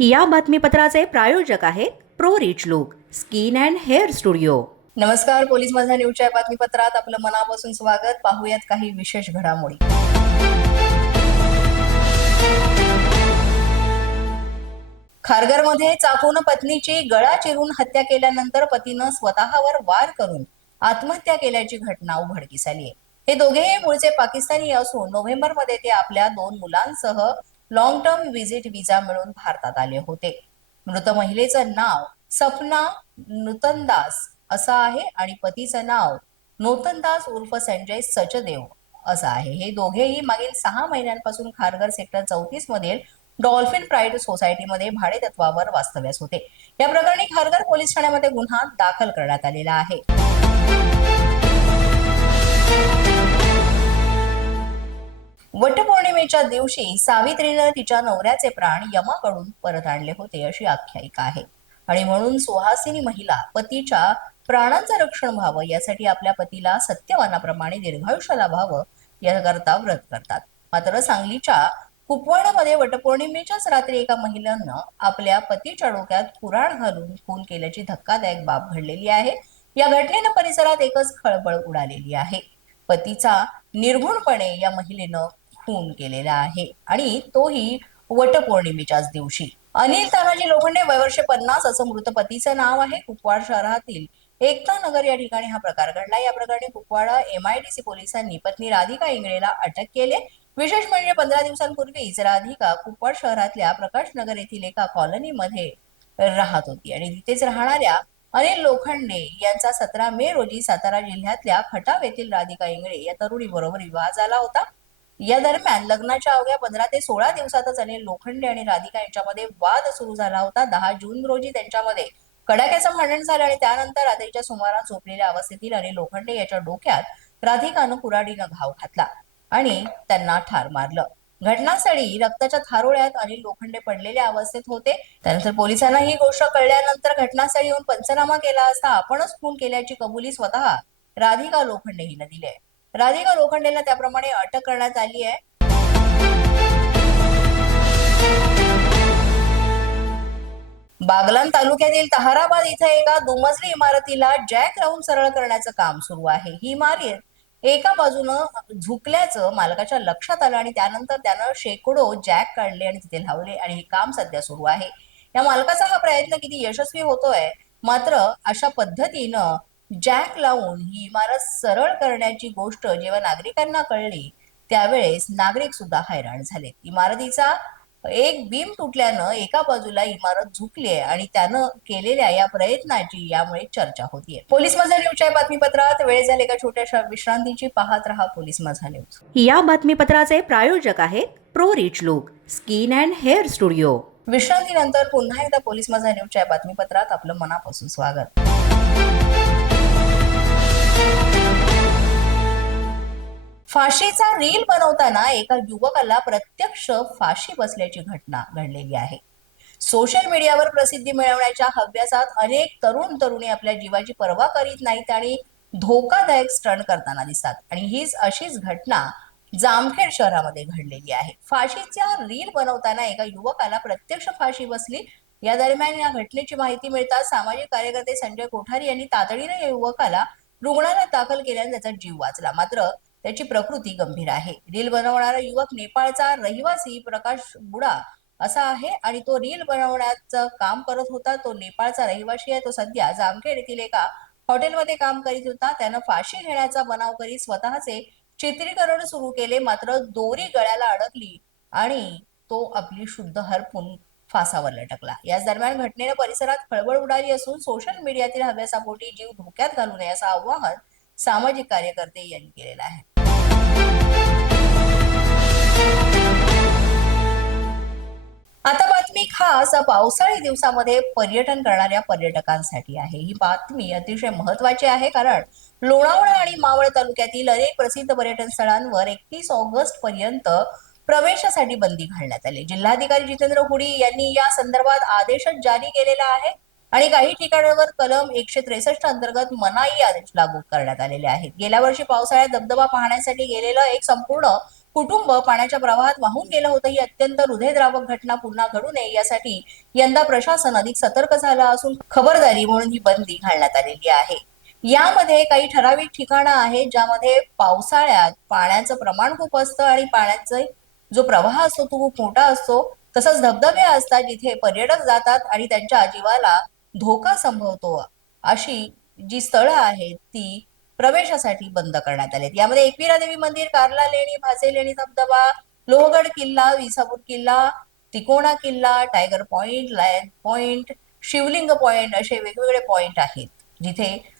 या बातमीपत्राचे प्रायोजक आहेत pro rich look skin and hair studio. नमस्कार पोलीस माझा न्यूजच्या बातमीपत्रात आपलं मनापासून स्वागत. पाहूयात काही विशेष घडामोडी. खारघरमध्ये चाकून पत्नीची गळा चिरून हत्या केल्यानंतर पतीनं स्वतःवर वार करून आत्महत्या केल्याची घटना उघडकीस आली आहे हे दोघेही मूळचे पाकिस्तानी असून नोव्हेंबरमध्ये ते आपल्या दोन मुलांसह लॉंग टर्म व्हिजिट व्हिजा मिळून भारतात आले होते. मृत महिलेचं नाव सपना नूतनदास असं आहे आणि पतीचं नाव नूतनदास उर्फ संजय सचदेव असं आहे. हे दोघेही मागील सहा महिन्यांपासून खारघर सेक्टर चौतीस मधील डॉल्फिन प्राईड सोसायटीमध्ये भाडेतत्वावर वास्तव्यास होते. या प्रकरणी खारघर पोलीस ठाण्यामध्ये गुन्हा दाखल करण्यात आलेला आहे. वटपौर्णिमेच्या दिवशी सावित्रीनं तिच्या नवऱ्याचे प्राण यमाकडून परत आणले होते अशी आख्यायिका आहे. आणि म्हणून सुहासिनी महिला पतीच्या प्राणांचं रक्षण व्हावं यासाठी आपल्या पतीला सत्यवानाप्रमाणे दीर्घायुष्याला व्हावं याकरता व्रत करतात. मात्र सांगलीच्या कुपवाडामध्ये वटपौर्णिमेच्याच रात्री एका महिलेनं आपल्या पतीच्या डोक्यात कुराण घालून खून केल्याची धक्कादायक बाब घडलेली आहे. या घटनेनं परिसरात एकच खळबळ उडालेली आहे. पतीचा निर्घुणपणे या महिलेनं खून केलेला आहे. आणि तोही वटपौर्णिमेच्याच दिवशी. अनिल तानाजी लोखंडे वयवर्षे पन्नास असं मृत पतीचं नाव आहे. कुपवाड शहरातील एकता नगर या ठिकाणी हा प्रकार घडला. या प्रकरणी कुपवाडा एमआयडीसी पोलिसांनी पत्नी राधिका इंगळेला अटक केले. विशेष म्हणजे पंधरा दिवसांपूर्वीच राधिका कुपवाड शहरातल्या प्रकाश नगर येथील एका कॉलनीमध्ये राहत होती. आणि तिथेच राहणाऱ्या अनिल लोखंडे यांचा सतरा मे रोजी सातारा जिल्ह्यातल्या खटाव येथील राधिका इंगळे या तरुणी बरोबर विवाह झाला होता. या दरम्यान लग्नाच्या अवघ्या पंधरा ते सोळा दिवसातच अनिल लोखंडे आणि राधिका यांच्यामध्ये वाद सुरू झाला होता. दहा जून रोजी त्यांच्यामध्ये कडाक्याचं भांडण झालं आणि त्यानंतर रात्रीच्या सुमारास झोपलेल्या अवस्थेतील अनिल लोखंडे याच्या डोक्यात राधिकानं कुराडीनं घाव घातला आणि त्यांना ठार मारलं. घटनास्थळी रक्ताच्या थारोळ्यात अनिल लोखंडे पडलेल्या अवस्थेत होते. त्यानंतर पोलिसांना ही गोष्ट कळल्यानंतर घटनास्थळी येऊन पंचनामा केला असता आपणच खून केल्याची कबुली स्वतः राधिका लोखंडे हिनं दिली आहे. राधिका लोखंडेला त्याप्रमाणे अटक करण्यात आली आहे. बागलान तालुक्यातील तहाराबाद इथे एका दुमजली इमारतीला जॅक लावून सरळ करण्याचं काम सुरू आहे. ही इमारत एका बाजूनं झुकल्याचं मालकाच्या लक्षात आलं आणि त्यानंतर त्यानं शेकडो जॅक काढले आणि तिथे लावले आणि हे काम सध्या सुरू आहे. या मालकाचा हा प्रयत्न किती यशस्वी होतोय? मात्र अशा पद्धतीनं जॅक लावून ही इमारत सरळ करण्याची गोष्ट जेव्हा नागरिकांना कळली त्यावेळेस नागरिक सुद्धा हैराण झाले. इमारतीचा एक बीम तुटल्यानं एका बाजूला इमारत झुकली आहे आणि त्यानं केलेल्या या प्रयत्नाची यामुळे चर्चा होतीये. पोलीस माझा न्यूजच्या बातमीपत्रात वेळ झाले का छोट्याशा विश्रांतीची पाहत रहा पोलीस माझा न्यूज. या बातमीपत्राचे प्रायोजक आहेत pro rich look skin and hair studio. विश्रांतीनंतर पुन्हा एकदा पोलीस माझा न्यूजच्या बातमीपत्रात आपलं मनापासून स्वागत. फाशीचा रील बनवताना एका युवकाला प्रत्यक्ष फाशी बसल्याची घटना घडलेली आहे. सोशल मीडियावर प्रसिद्धी मिळवण्याच्या हव्यासात अनेक तरुण तरुणी आपल्या जीवाची पर्वा करीत नाहीत आणि धोकादायक स्टंट करताना दिसतात. आणि हीच अशीच घटना जामखेड शहरामध्ये घडलेली आहे. फाशीच्या रील बनवताना एका युवकाला प्रत्यक्ष फाशी बसली. या दरम्यान या घटनेची माहिती मिळताच सामाजिक कार्यकर्ते संजय कोठारी यांनी तातडीने या युवकाला रुग्णालयात दाखल केल्याने त्याचा जीव वाचला. मात्र त्याची प्रकृती गंभीर आहे. रील बनवणारा युवक नेपाळचा रहिवासी प्रकाश बुडा असा आहे आणि तो रील बनवण्याचं काम करत होता. तो नेपाळचा रहिवासी आहे. तो सध्या जामखेड येथील एका हॉटेलमध्ये काम करीत होता. त्यानं फाशी घेण्याचा बनाव करीत स्वतःचे चित्रीकरण सुरू केले. मात्र दोरी गळ्याला अडकली आणि तो आपली शुद्ध हरपून फासावर लटकला. याच दरम्यान घटनेने परिसरात खळबळ उडाली असून सोशल मीडियातील हव्यासापोटी जीव धोक्यात घालू नये असं आवाहन सामाजिक कार्यकर्ते यांनी केलेलं आहे. आता बातमी खास पावसाळी दिवसामध्ये पर्यटन करणाऱ्या पर्यटकांसाठी आहे. ही बातमी अतिशय महत्वाची आहे कारण लोणावळा आणि मावळ तालुक्यातील अनेक प्रसिद्ध पर्यटन स्थळांवर एकतीस ऑगस्ट पर्यंत प्रवेशासाठी बंदी घालण्यात आली. जिल्हाधिकारी जितेंद्र हुडी यांनी या संदर्भात आदेशच जारी केलेला आहे आणि काही ठिकाणांवर कलम एकशे त्रेसष्ट अंतर्गत मनाई आदेश लागू करण्यात आलेले आहेत. गेल्या वर्षी पावसाळ्यात धबधबा पाहण्यासाठी गेलेलं एक संपूर्ण कुटुंब पाण्याच्या प्रवाहात वाहून गेलं होतं. ही अत्यंत हृदयद्रावक घटना पुन्हा घडू नये यासाठी यंदा प्रशासन अधिक सतर्क झालं असून खबरदारी म्हणून ही बंदी घालण्यात आलेली आहे. यामध्ये काही ठराविक ठिकाणं आहेत ज्यामध्ये पावसाळ्यात पाण्याचं प्रमाण खूप असतं आणि पाण्याचं जो प्रवाह असतो तो खूप मोठा असतो. तसंच धबधबे असतात जिथे पर्यटक जातात आणि त्यांच्या जीवाला धोका संभवतो. अशी जी स्थळं आहेत ती प्रवेशासाठी बंद करण्यात आली यामध्ये एकविरा देवी मंदिर कार्ला लेणी भासे लेणी धबधबा लोहगड किल्ला विसापूर किल्ला तिकोणा किल्ला tiger point lion point Shivling point असे वेगवेगळे पॉइंट आहेत. जिथे